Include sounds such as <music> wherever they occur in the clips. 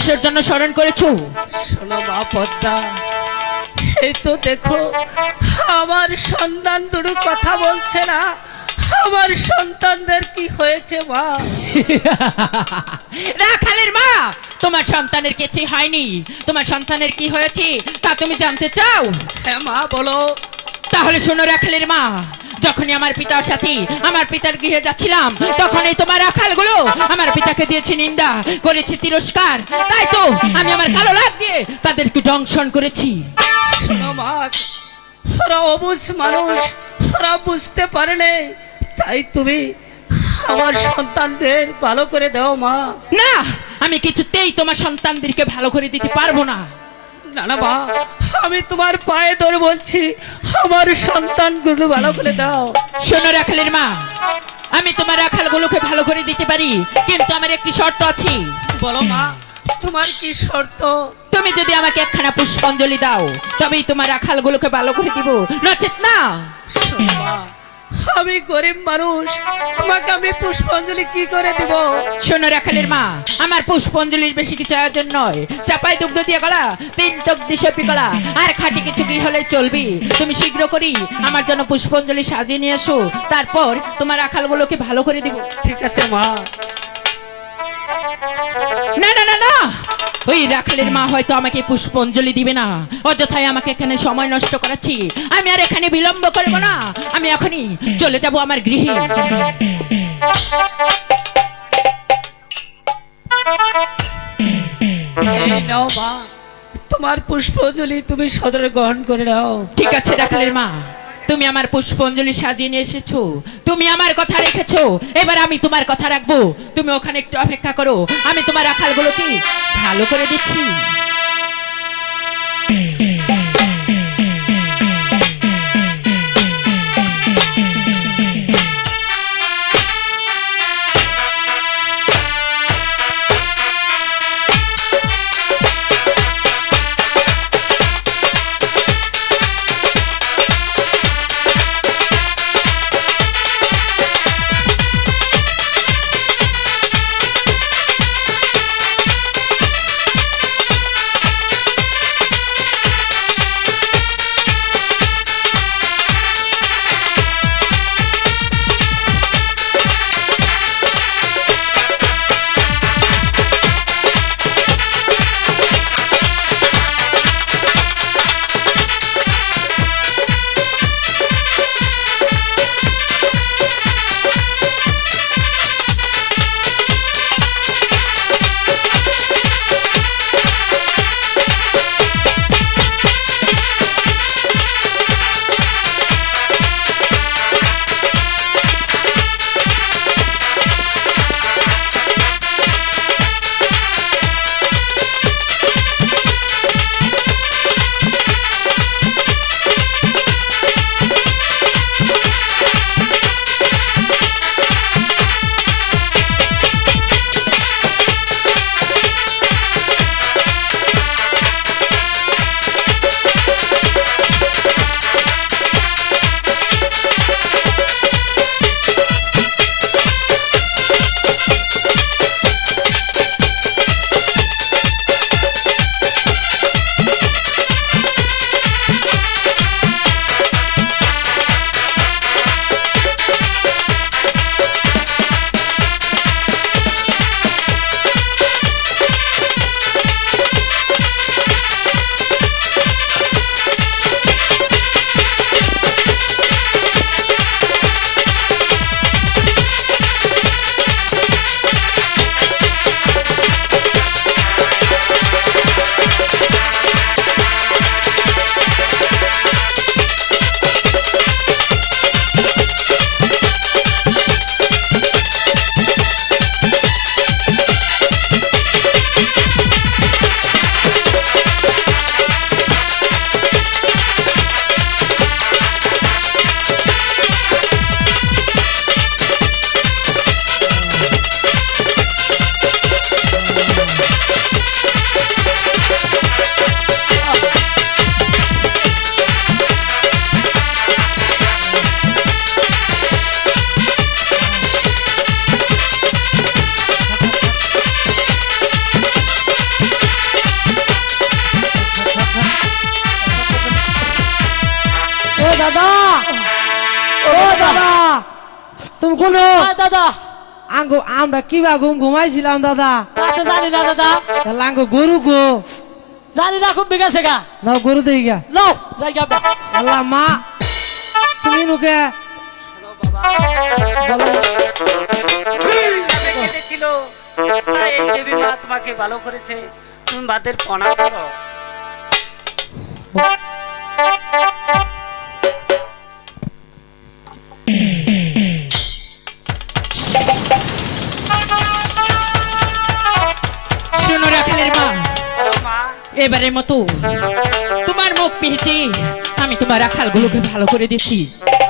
কিসের জন্য স্মরণ করেছ? শোনো মা পদ্মা এই তো দেখো আমার সন্তান দুটো কথা বলছে না। আমার সন্তানদের কি হয়েছে মা? <laughs> রাখালের মা তোমার সন্তানের কিছুই হয়নি। তোমার সন্তানের কি হয়েছে তা তুমি জানতে চাও? হ্যাঁ মা বলো। তাহলে শোনো রাখালের মা যখনই আমার পিতার সাথে আমার পিতার গৃহে যাচ্ছিলাম তখনই তোমার রাখালগুলো আমার পিতাকে দিয়েছে নিন্দা করেছে তিরস্কার। তাই তো আমি আমার কালো লাভ দিয়ে তাদেরকে দংশন করেছি। ওরা মানুষ ওরা বুঝতে পারে তাই তুমি আমার সন্তানদের ভালো করে দাও মা। না আমি কিছুতেই তোমার সন্তানদেরকে ভালো করে দিতে পারব না। না না মা আমি তোমার পায়ে ধরে বলছি আমার সন্তানগুলো ভালো করে দাও। শোনো রাখালের মা আমি তোমার রাখালগুলোকে ভালো করে দিতে পারি কিন্তু আমার একটি শর্ত আছে। বলো মা তোমার কি শর্ত? তুমি যদি আমাকে একখানা পুষ্পাঞ্জলি দাও তবেই তোমার রাখালগুলোকে ভালো করে দিব। নচেত না? আমি গরিব মানুষ। তোমাকে আমি পুষ্পাঞ্জলি কি করে দিব? শোনো রাখালের মা আমার পুষ্পাঞ্জলির বেশি কিছু আয়োজন নয়। চাপাই দুগ্ধ দিয়ে গলা তিন টক দিশে পিকলা আর খাটি কিছু কি হলে চলবি? তুমি শীঘ্র করি আমার জন্য পুষ্পাঞ্জলি সাজিয়ে নিয়ে এসো। তারপর তোমার রাখালগুলোকে ভালো করে দিব। ঠিক আছে মা। না না না না। ওই রাখালের মা হয়তো আমাকে পুষ্পাঞ্জলি দিবে না। অযথায় আমাকে এখানে সময় নষ্ট করাচ্ছি। আমি আর এখানে বিলম্ব করব না। আমি এখনই চলে যাব আমার গৃহে। এই নাও মা তোমার পুষ্পাঞ্জলি তুমি সদরে গ্রহণ করে নাও। ঠিক আছে রাখালের মা। তুমি আমার পুষ্পঞ্জলি সাজিয়ে নিয়ে এসেছ। তুমি আমার কথা রেখেছো। এবার আমি তোমার কথা রাখব। তুমি ওখানে একটু অপেক্ষা করো। আমি তোমার রাখালগুলোকে ভালো করে দিচ্ছি? তুমি কোন হ্যাঁ দাদা। আঙ্গো আমরা কিবা ঘুম ঘুমাইছিলাম দাদা। তো জানি না দাদা। তাহলে আঙ্গো গরু গো। জানি না খুব বিকাশে গা। না গরু দেখি গা। নো যাই গা আল্লাহ মা তুমি নুকে। কেটেছিল এই দেবী মা তোমাকে ভালো করেছে। তুমি বাদের প্রণাম করো। এবারের মতো তোমার মুখ পেয়েছি আমি তোমার রাখালগুলোকে ভালো করে দিচ্ছি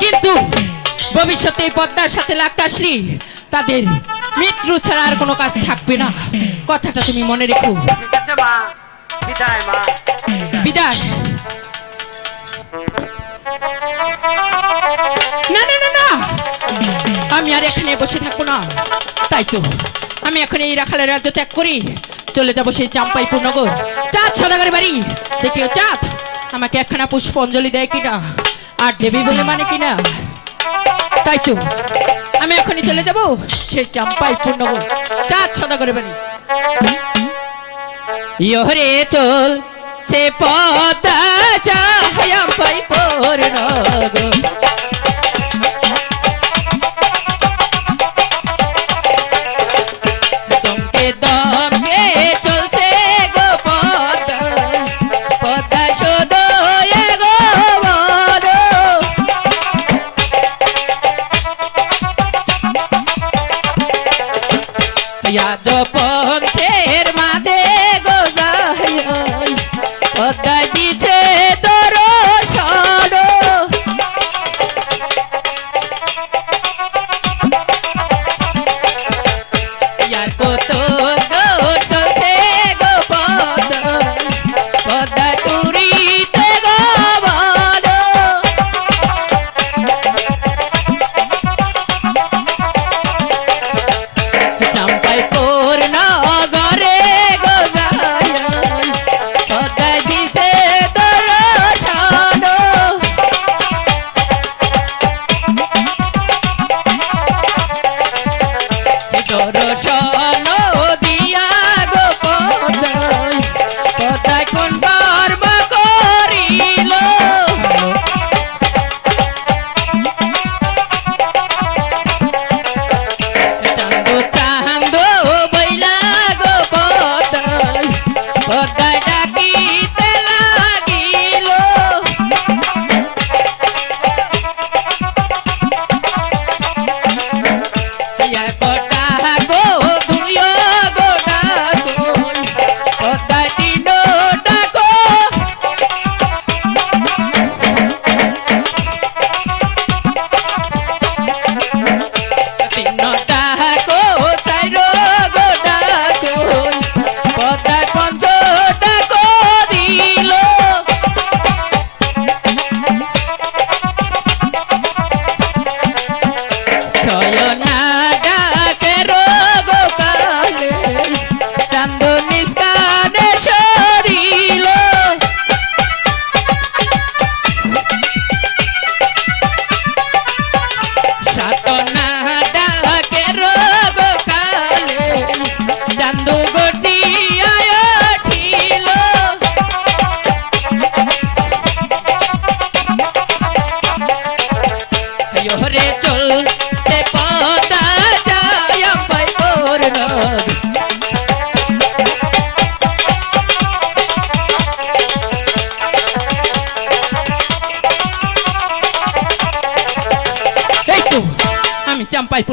কিন্তু ভবিষ্যতে পদ্মার সাথে লাগতে আসলি তাদের মৃত্যু ছাড়া আর কোনো কাজ থাকবে না। কথাটা তুমি মনে রেখো। বিদায়। না না না না। আমি আর এখানে বসে থাকব না। তাই তো আমি এখন এই রাখালের রাজ্য ত্যাগ করি। চলে যাব সেই চাম্পাইপুর নগর। চাঁদ, সদাগরের বাড়ি। দেখিও চাঁদ, আমাকে একখানা পুষ্পাঞ্জলি দেয় কিনা? আর দেবী বলে মানে কিনা? তাই তো, আমি এখনই চলে যাব, সেই চাম্পাইপুর নগর চাঁদ, সদাগরের বাড়ি। ইহরে চল, সে পদা চাহায়া পাই পূর্ণ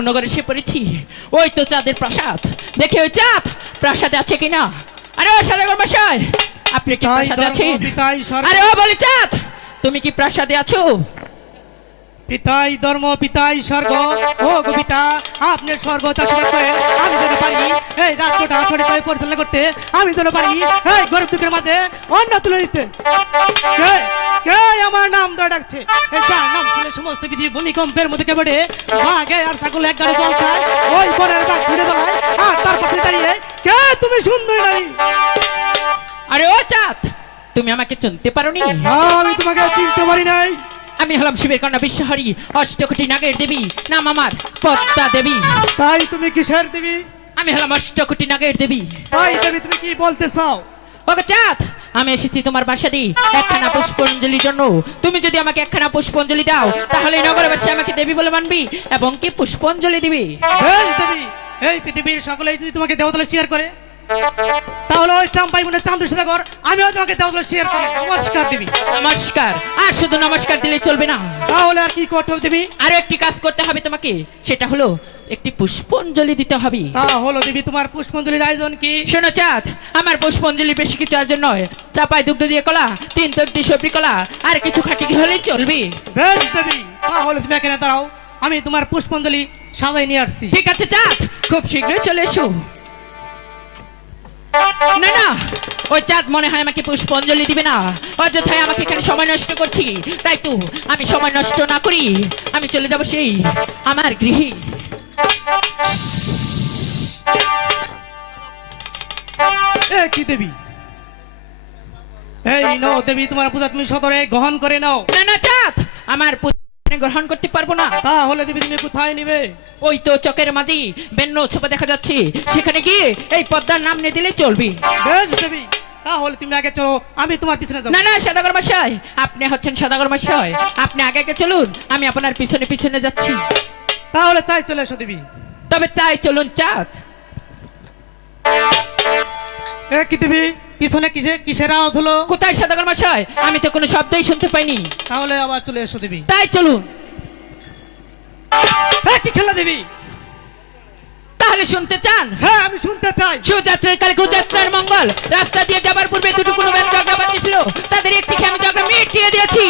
নগরে এসে পড়েছি। ওই তো চাঁদের প্রাসাদ। দেখি ওই চাঁদ প্রাসাদে আছে কিনা? আরে ও সাদাগর মশাই আপনি কি প্রাসাদে আছেন। আরে ও বলি চাঁদ তুমি কি প্রাসাদে আছো? পিতাই ধর্ম পিতাই স্বর্গ। ও গো পিতা আপনি স্বর্গ চাষাবাদ করেন আমি যেন পারি এই রাষ্ট্রটা সঠিকভাবে পরিচালনা করতে আমি যেন পারি এই গরিব দুঃখের মাঝে অন্ন তুলে দিতে কে কে আমার নাম ধরে ডাকছে। যার নাম ছিল সমস্ত পৃথিবী ভূমিকম্পের মধ্যে কেবড়ে বাঘে আর ছাগল এক গাড়ি জল খায় ওই বনের বাঘ ঘুরে বেড়ায় আর তার পাশে দাঁড়িয়ে কে তুমি সুন্দরী নারী? আরে ও চাঁদ তুমি আমাকে চিনতে পারোনি? আমি তোমাকে চিনতে পারি নাই। আমি হলাম শিবের কন্যা বিশ্বহরি অষ্টকোটি নাগের দেবী নাম আমার পদ্মা দেবী। তাই তুমি কিসের দিবি? আমি হলাম অষ্টকোটি নাগের দেবী। তাই দেবী তুমি কি বলতে চাও? ওকে আমি এসেছি তোমার বাসাটি একখানা পুষ্পাঞ্জলির জন্য। তুমি যদি আমাকে একখানা পুষ্পাঞ্জলি দাও, তাহলে নগরবাসী আমাকে দেবী বলে মানবি এবং কি পুষ্পাঞ্জলি দিবি? এই পৃথিবীর সকলেই যদি তোমাকে দেবতলা শেয়ার করে। তাহলে ওই চাম্পাই মনে চান্দ্র সদাগর আমিও তোমাকে দেবতলে শেয়ার করি নমস্কার দেবী নমস্কার। আর শুধু নমস্কার দিলে চলবে না। তাহলে আর কি করতে হবে দেবী আরও একটি কাজ করতে হবে তোমাকে। সেটা হলো একটি পুষ্পাঞ্জলি দিতে হবে। তা হলো দেবী তোমার পুষ্পঞ্জলির আয়োজন কি? শোনো চাঁদ আমার পুষ্পাঞ্জলি বেশি কিছু আয়োজন নয়। চাপায় দুগ্ধ দিয়ে কলা তিন তক্তি সবরি কলা আর কিছু খাটি হলে চলবে। বেশ দেবী তাহলে তুমি এখানে দাঁড়াও। আমি তোমার পুষ্পঞ্জলি সাজাই নিয়ে আসছি। ঠিক আছে চাঁদ খুব শীঘ্রই চলে এসো। না না। ওই চাঁদ মনে হয় আমাকে পুষ্পাঞ্জলি দিবে না। অযথায় আমাকে এখানে সময় নষ্ট করছি। তাই তো আমি সময় নষ্ট না করি। আমি চলে যাব সেই আমার গৃহে। কি দেবী? এই নাও দেবী তোমার পূজা তুমি সদরে গ্রহণ করে নাও। না না চাঁদ! আমার গ্রহণ করতে পারব না। তাহলে দেবী তুমি কোথায় নিবে? ওই তো চকের মাঝে বেন্ন ছোপা দেখা যাচ্ছে। সেখানে গিয়ে এই পদ্মার নাম নিয়ে দিলে চলবে। বেশ দেবী তাহলে তুমি আগে চলো আমি তোমার পিছনে যাব। না না সদাগর মশাই আপনি হচ্ছেন সদাগর মশাই। আপনি আগে আগে চলুন আমি আপনার পিছনে পিছনে যাচ্ছি। তাহলে তাই চলে এসো দেবী। তবে তাই চলুন চাঁদ। এ কি দেবী? পিছনে কিসে কিসের আওয়াজ হলো? কোথায় সদাগর মশাই? আমি তো কোনো শব্দই শুনতে পাইনি। তাহলে আবার চলে এসো দেবী। তাই চলুন। এ কি খেলা দেবী? তাহলে শুনতে চান? হ্যাঁ আমি শুনতে চাই। সুযাত্রার কালে কুযাত্রার মঙ্গল। রাস্তা দিয়ে যাবার পূর্বে দুটো কোনো ব্যান ঝগড়া বাঁধিয়েছিল তাদের একটি আমি ঝগড়া মিটিয়ে দিয়েছি।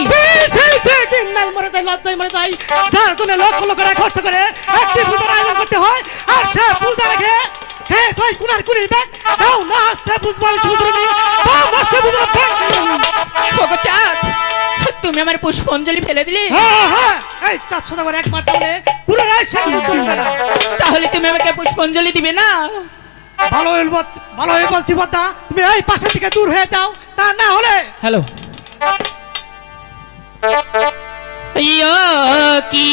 ঘৃণায় মরে যাই, লজ্জায় মরে যাই। যার জন্য লক্ষ লক্ষ খরচ করে একটি পূজার আয়োজন করতে হয় আর সে পূজা রেখে খেয়ে ছয় কুনার কুড়ি ব্যাগ দাও না হাসতে বুঝব আমি সমুদ্র নেই দাও হাসতে বুঝব ব্যাগ। ওগো চাঁদ তুমি আমার পুষ্পাঞ্জলি ফেলে দিলে? হ্যাঁ হ্যাঁ এই চারশো টাকার একবার তাহলে পুরো রায় শেষ চলবে না তাহলে তুমি আমাকে পুষ্পাঞ্জলি দিবে না? ভালো বল- ভালো হয়ে বলছি বদ্দা তুমি এই পাশের দিকে দূর হয়ে যাও তা না হলে? হ্যালো। ইয়ো কি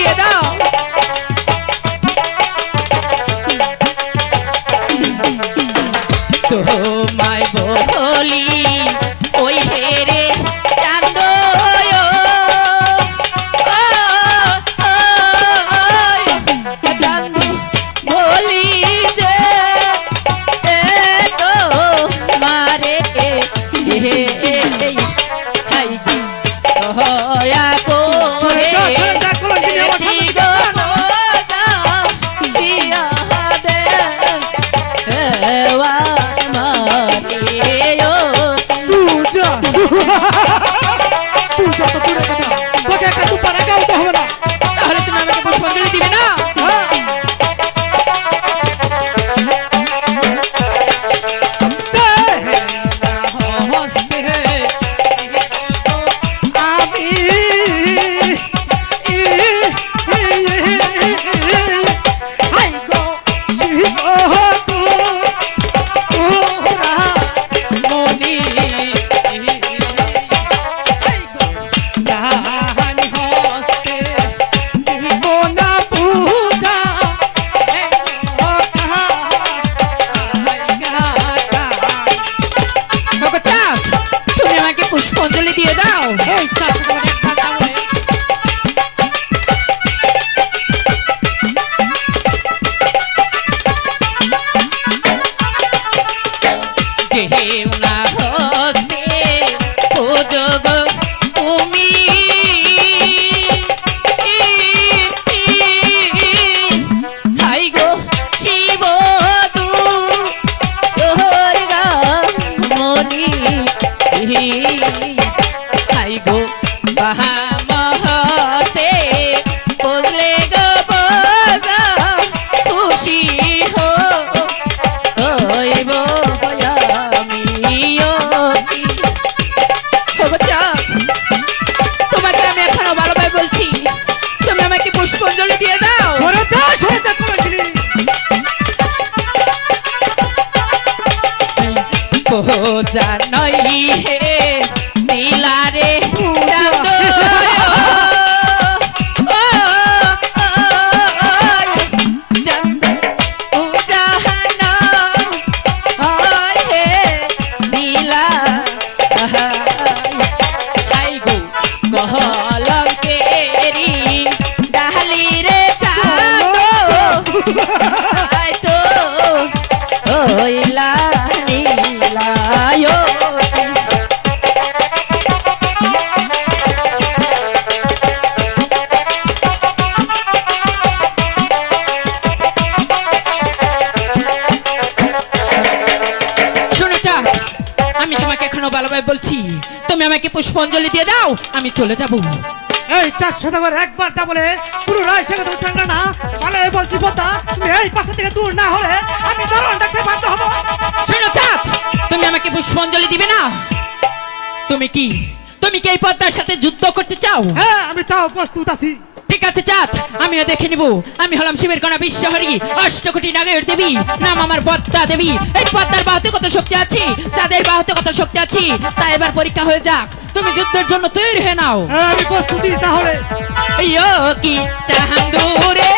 শোনো চাঁদ চলে যাব। এই চারশো টাকার একবার যা বলে পুরো রায় সেখানে তো উচ্চারণ না ভালো বলছি পোতা তুমি এই পাশে থেকে দূর না হলে আমি দারোয়ান ডাকতে বাধ্য হব। শুনো চাঁদ তুমি আমাকে পুষ্পাঞ্জলি দিবে না? তুমি কি তুমি কি এই পদ্মার সাথে যুদ্ধ করতে চাও? হ্যাঁ আমি তাও প্রস্তুত আছি। ঠিক আছে চাঁদ। আমিও দেখে নিব। আমি হলাম শিবের কণা বিশ্বহরি। অষ্টকোটি নাগের দেবী। নাম আমার পদ্মা দেবী। এই পদ্মার বাহুতে কত শক্তি আছি? চাঁদের বাহুতে কত শক্তি আছি? তা এবার পরীক্ষা হয়ে যাক। তুমি যুদ্ধের জন্য তৈরি হয়ে নাও। হ্যাঁ, আমি প্রস্তুতি তাহলে। ইয়ো কি চাহান্দুরে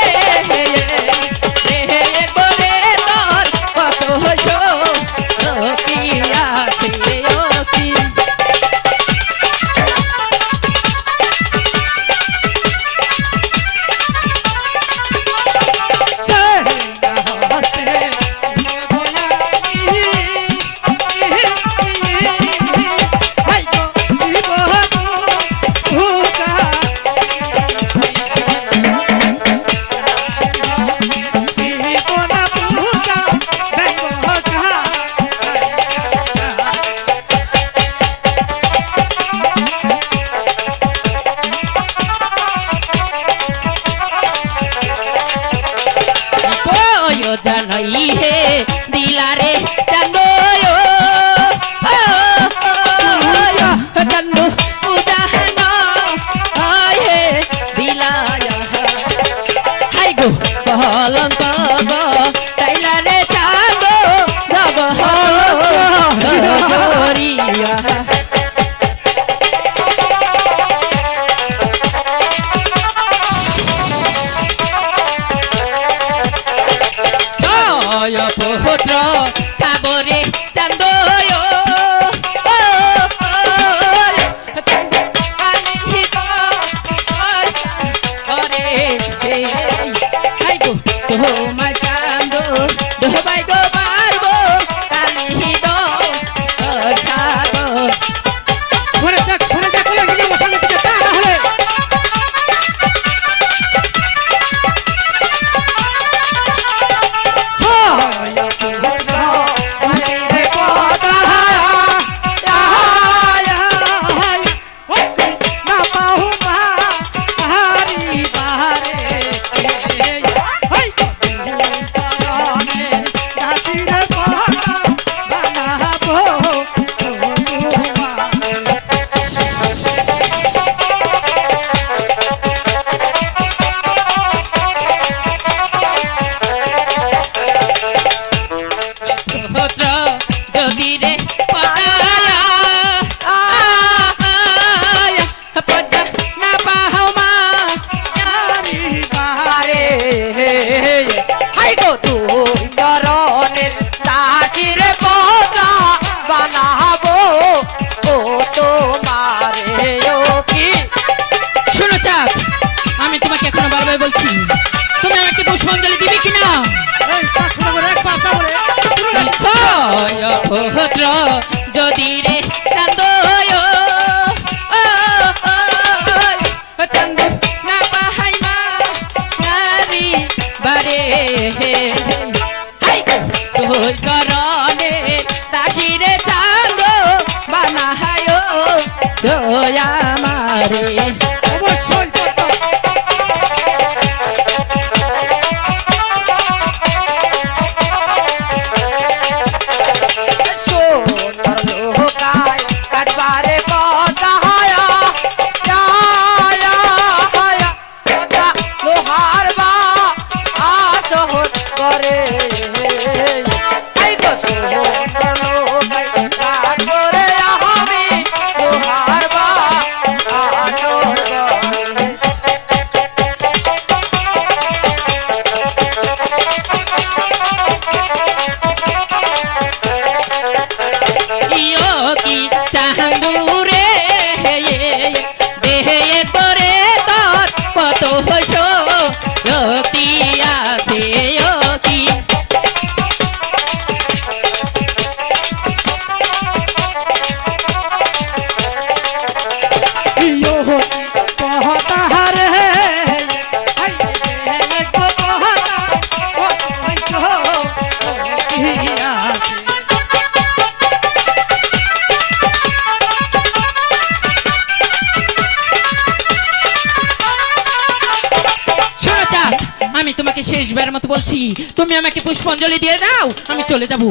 চলে যাব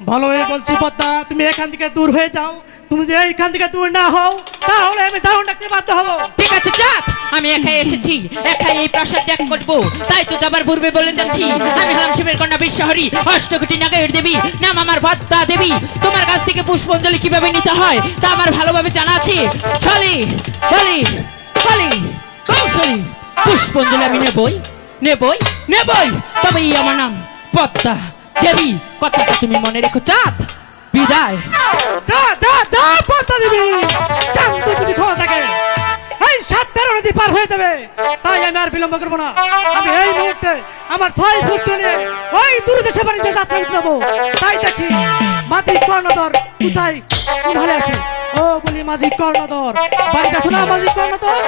ভালো হয়ে বলছি পদ্মা তুমি এখান থেকে দূর হয়ে যাও তুমি যদি এইখান থেকে দূর না হও তাহলে আমি দারুণ ডাকতে বাধ্য হব ঠিক আছে চাঁদ আমি একাই এসেছি একাই এই প্রাসাদ ত্যাগ করব তাই তো যাবার পূর্বে বলে যাচ্ছি আমি হলাম শিবের কন্যা বিশ্বহরী অষ্টকোটি নাগের দেবী নাম আমার পদ্মা দেবী তোমার কাছ থেকে পুষ্পাঞ্জলি কীভাবে নিতে হয় তা আমার ভালোভাবে জানা আছে চলি বলি বলি কৌশলী পুষ্পাঞ্জলি আমি নেবই নেবই নেবই তবেই আমার নাম পদ্মা দেবী, কথাটা তুমি মনে রেখো, চাঁদ। বিদায়। যা যা যা, পদ্মা দেবী। যাবে। তাই আমি আর বিলম্ব করব না। আমি এই আমার ছয় পুত্র নিয়ে ওই দূরদেশে বাণিজ্য যাত্রা করতে যাব। তাই দেখি, মাঝি কর্ণধর কোথায়? হালে আছে? ও বলি, মাঝি কর্ণধর। বাড়িটা শোনা, মাঝি কর্ণধর।